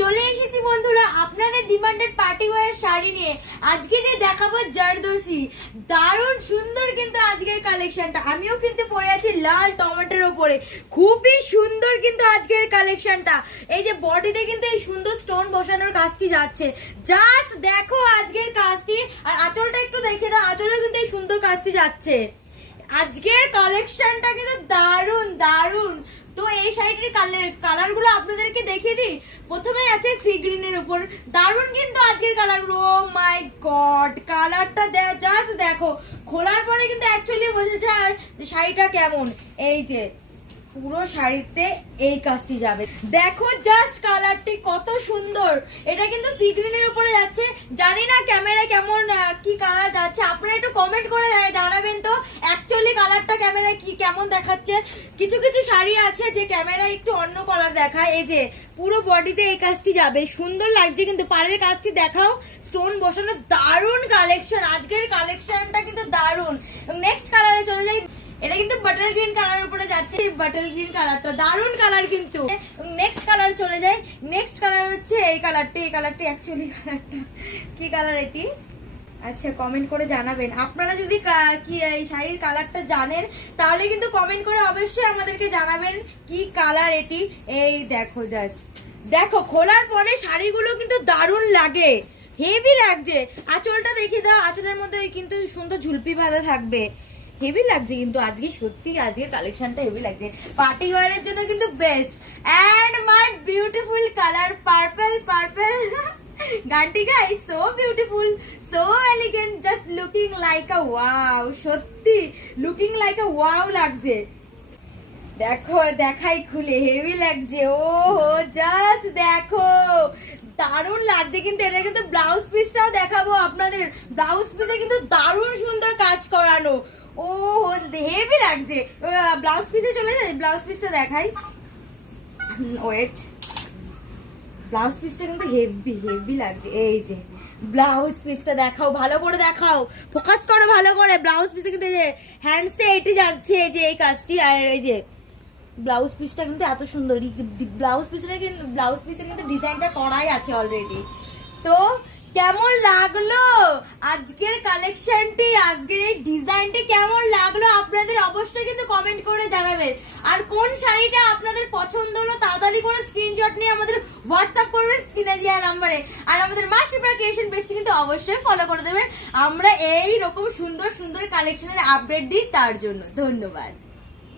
চলে এসেছি বন্ধুরা আপনাদের ডিমান্ডেড পার্টি ওয়্যার শাড়ি নিয়ে। আজকে যে দেখাবো জারদোসি, দারুণ সুন্দর কিন্তু আজকের কালেকশনটা। আমিও কিন্তু পরে আছি লাল টমেটোর উপরে, খুবই সুন্দর কিন্তু আজকের কালেকশনটা। এই যে বডিতে কিন্তু এই সুন্দর স্টোন বসানোর কাজটি যাচ্ছে, জাস্ট দেখো আজকের কাজটি। আর আঁচলটা একটু দেখে দাও, আঁচলেও কিন্তু এই সুন্দর কাজটি যাচ্ছে। আজকের কালেকশনটা কিন্তু দারুণ দারুণ। তো এই শাড়িটির কালার গুলো আপনাদেরকে দেখিয়ে দিই। প্রথমে আছে সি গ্রিনের উপর, দারুণ কিন্তু আজকের কালার গুলো। ও মাই গড, কালারটা জাস্ট দেখো, খোলার পরে কিন্তু অ্যাকচুয়ালি বোঝা যায় যে শাড়িটা কেমন। এই যে পুরো শাড়িতে এই কাজটি যাবে, দেখো জাস্ট কালারটি কত সুন্দর। এটা কিন্তু সি গ্রিনের উপরে যাচ্ছে, জানি না ক্যামেরায় কেমন কি কালার যাচ্ছে, আপনারা একটু কমেন্ট করে জানাবেন তো অ্যাকচুয়ালি কালারটা ক্যামেরায় কি কেমন দেখাচ্ছে। কিছু কিছু শাড়ি আছে যে ক্যামেরায় একটু অন্য কালার দেখায়। এই যে পুরো বডিতে এই কাজটি যাবে, সুন্দর লাগছে কিন্তু। পাড়ের কাজটি দেখাও, স্টোন বসানো, দারুণ কালেকশন। আজকের কালেকশনটা কিন্তু দারুণ। নেক্সট কালারে চলে যাই। এটা কিন্তু বাটল গ্রিন কালার উপরে যাচ্ছে, বাটল গ্রিন কালারটা দারুণ কালার কিন্তু। নেক্সট কালার চলে যায়। নেক্সট কালার হচ্ছে এই কালারটি। এই কালারটি অ্যাকচুয়ালি কালারটা কি কালার এটি, আচ্ছা কমেন্ট করে জানাবেন। আপনারা যদি কি এই শাড়ির কালারটা জানেন তাহলে কিন্তু কমেন্ট করে অবশ্যই আমাদেরকে জানাবেন কি কালার এটি। এই দেখো জাস্ট দেখো, খোলার পরে শাড়িগুলো কিন্তু দারুণ লাগে, হেভি লাগছে। আঁচলটা দেখিয়ে দাও, আঁচলের মধ্যে কিন্তু সুন্দর ঝুলপি বাঁধা থাকবে, হেভি লাগছে কিন্তু। আজকে সত্যি আজকের কালেকশনটা হেভি লাগছে, পার্টি ওয়্যারের জন্য কিন্তু best. And my beautiful colour purple, purple গানটি guys, so beautiful, so elegant, just looking like a wow. সত্যি লুকিং লাইক আ ওয়াও লাগছে। দেখো দেখাই খুলে, হেভি লাগছে। ও জাস্ট দেখো, দারুণ লাগছে কিন্তু। এটা কিন্তু ব্লাউজ পিসটাও দেখাবো আপনাদের। ব্লাউজ পিসে কিন্তু দারুণ সুন্দর কাজ করানো, ও হেভি লাগছে। ব্লাউজ পিসে চলে যায়, ব্লাউজ পিসটা দেখাই। ওয়েট, ব্লাউজ পিসটা কিন্তু হেভি হেভি লাগছে। এই যে ব্লাউজ পিসটা দেখাও, ভালো করে দেখাও, ফোকাস করো ভালো করে। ব্লাউজ পিসে কিন্তু হ্যান্ডসে এটি যাচ্ছে, এই যে এই কাজটি। আর এই যে ব্লাউজ পিসটা কিন্তু এত সুন্দর। ব্লাউজ পিসের কিন্তু ডিজাইনটা করাই আছে অলরেডি। তো কেমন লাগলো আজকের কালেকশনটি, আজকের এই ডিজাইনটি কেমন লাগলো আপনাদের অবশ্যই কিন্তু কমেন্ট করে জানাবেন। আর কোন শাড়িটা আপনাদের পছন্দ হলো তাড়াতাড়ি করে স্ক্রিনশট নিয়ে আমাদের হোয়াটসঅ্যাপ করবেন স্ক্রিনে দেওয়া নম্বরে। আর আমাদের মাসিপাড়া ক্রিয়েশন পেজটি কিন্তু অবশ্যই ফলো করে দেবেন, আমরা এই রকম সুন্দর সুন্দর কালেকশনের আপডেট দিই তার জন্য। ধন্যবাদ।